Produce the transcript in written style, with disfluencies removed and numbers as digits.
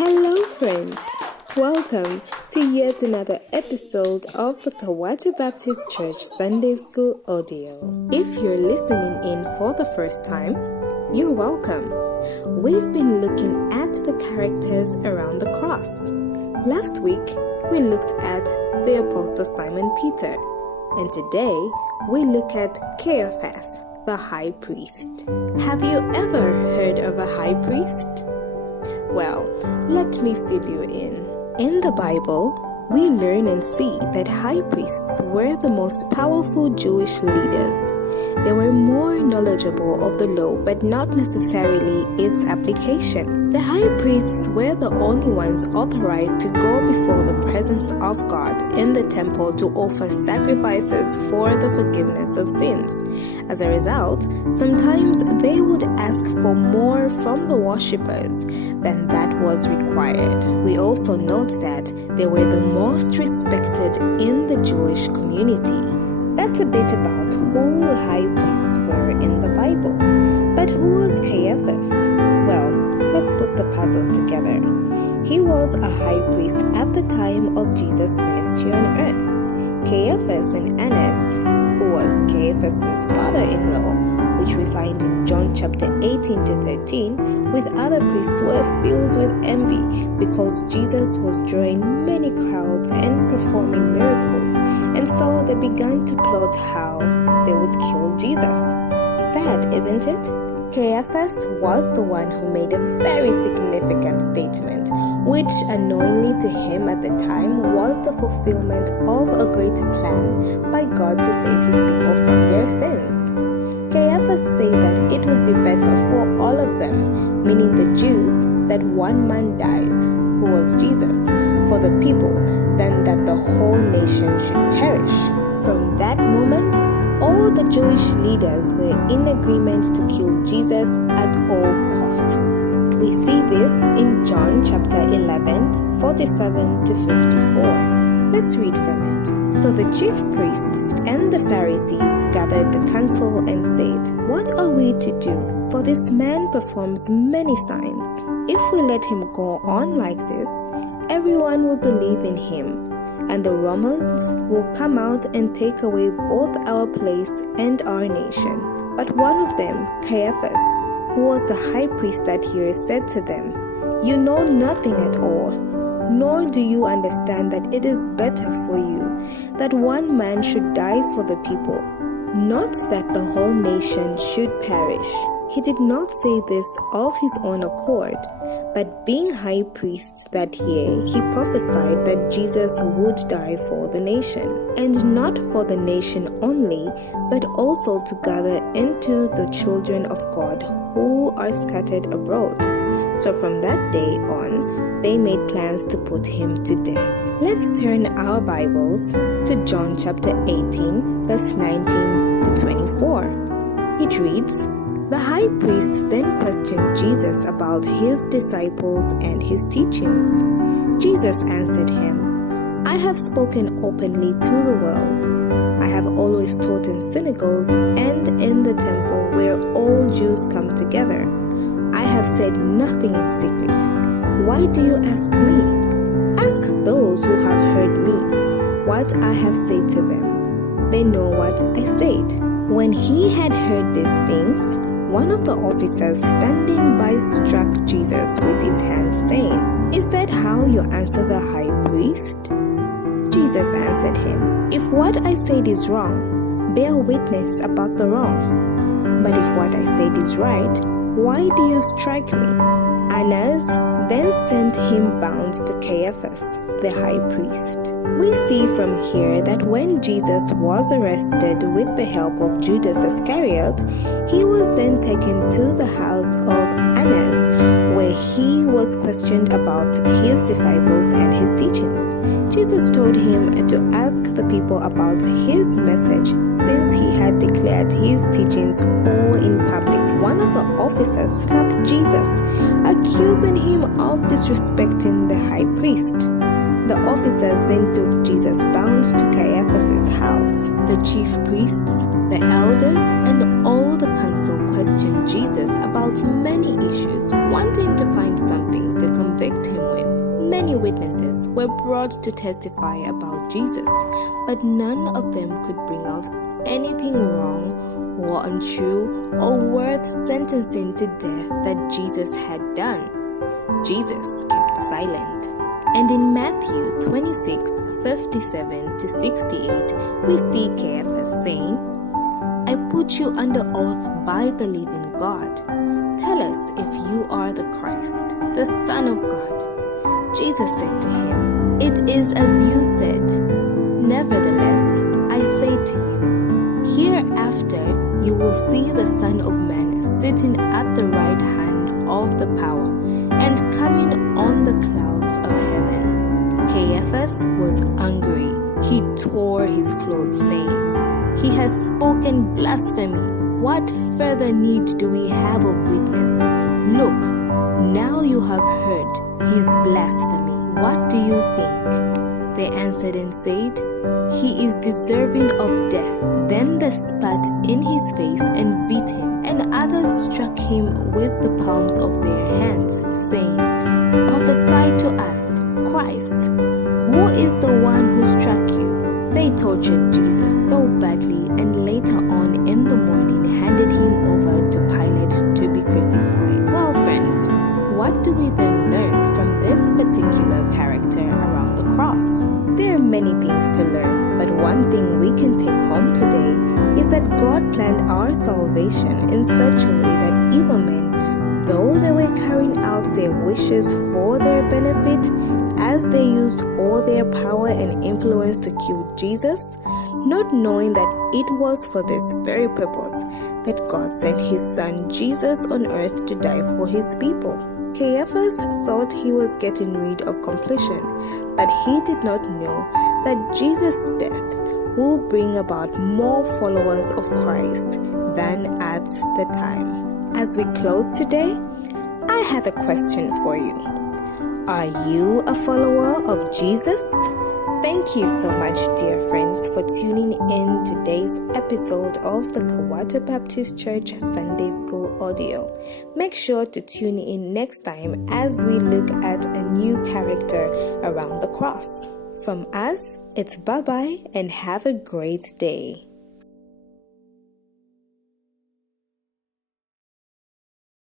Hello friends, welcome to yet another episode of the Kawata Baptist Church Sunday School audio. If you're listening in for the first time, you're welcome. We've been looking at the characters around the cross. Last week, we looked at the Apostle Simon Peter, and today we look at Caiaphas, the high priest. Have you ever heard of a high priest? Well, let me fill you in. In the Bible, we learn and see that high priests were the most powerful Jewish leaders. They were more knowledgeable of the law, but not necessarily its application. The high priests were the only ones authorized to go before the presence of God in the temple to offer sacrifices for the forgiveness of sins. As a result, sometimes they would ask for more from the worshippers than that was required. We also note that they were the most respected in the Jewish community. That's a bit about who the high priests were in the Bible. But who was Caiaphas? Well, let's put the puzzles together. He was a high priest at the time of Jesus' ministry on earth. Caiaphas and Annas, who was Caiaphas' father-in-law, which we find in John chapter 18 to 13, with other priests were filled with envy because Jesus was drawing many crowds and performing miracles, and so they began to plot how they would kill Jesus. Sad, isn't it? Caiaphas was the one who made a very significant statement, which unknowingly to him at the time was the fulfillment of a greater plan by God to save his people from their sins. Caiaphas said that it would be better for all of them, meaning the Jews, that one man dies, who was Jesus, for the people, than that the whole nation should perish. From that moment, all the Jewish leaders were in agreement to kill Jesus at all costs. We see this in John chapter 11, 47 to 54. Let's read from it. So the chief priests and the Pharisees gathered the council and said, "What are we to do? For this man performs many signs. If we let him go on like this, everyone will believe in him. And the Romans will come out and take away both our place and our nation." But one of them, Caiaphas, who was the high priest that year, said to them, "You know nothing at all, nor do you understand that it is better for you that one man should die for the people, not that the whole nation should perish." He did not say this of his own accord, but being high priest that year, he prophesied that Jesus would die for the nation, and not for the nation only, but also to gather into the children of God who are scattered abroad. So from that day on, they made plans to put him to death. Let's turn our Bibles to John chapter 18, verse 19 to 24. It reads, "The high priest then questioned Jesus about his disciples and his teachings. Jesus answered him, 'I have spoken openly to the world. I have always taught in synagogues and in the temple where all Jews come together. I have said nothing in secret. Why do you ask me? Ask those who have heard me what I have said to them. They know what I said.' When he had heard these things, one of the officers standing by struck Jesus with his hand, saying, 'Is that how you answer the high priest?' Jesus answered him, 'If what I said is wrong, bear witness about the wrong. But if what I said is right, why do you strike me?' Annas then sent him bound to Caiaphas, the high priest." We see from here that when Jesus was arrested with the help of Judas Iscariot, he was then taken to the house of Annas, where he was questioned about his disciples and his teachings. Jesus told him to ask the people about his message, since he had declared his teachings all in public. One of the officers slapped Jesus, accusing him of disrespecting the high priest. The officers then took Jesus bound to Caiaphas' house. The chief priests, the elders, and all the council questioned Jesus about many issues, wanting to find something to convict him with. witnesses were brought to testify about Jesus, but none of them could bring out anything wrong or untrue or worth sentencing to death that Jesus had done. Jesus kept silent. And in Matthew 26:57-68, we see Caiaphas saying, I put you under oath by the living God. Tell us if you are the Christ, the Son of God. Jesus said to him, It is as you said. Nevertheless, I say to you, hereafter you will see the Son of Man sitting at the right hand of the power and coming on the clouds of heaven. Caiaphas was angry. He tore his clothes, saying, He has spoken blasphemy. What further need do we have of witness? Look, now you have heard his blasphemy. What do you think? They answered and said, He is deserving of death. Then they spat in his face and beat him, and others struck him with the palms of their hands, saying, Prophesy to us, Christ, who is the one who struck you? They tortured Jesus so badly, and later on in the morning handed him over to Pilate to be crucified. Well, friends, what do we then learn from this particular character around the cross? There are many things to learn, but one thing we can take home today is that God planned our salvation in such a way that evil men, though they were carrying out their wishes for their benefit, as they used all their power and influence to kill Jesus, not knowing that it was for this very purpose that God sent his son Jesus on earth to die for his people. Caiaphas thought he was getting rid of completion, but he did not know that Jesus' death will bring about more followers of Christ than at the time. As we close today, I have a question for you. Are you a follower of Jesus? Thank you so much, dear friends, for tuning in today's episode of the Kawata Baptist Church Sunday School audio. Make sure to tune in next time as we look at a new character around the cross. From us, it's bye-bye and have a great day.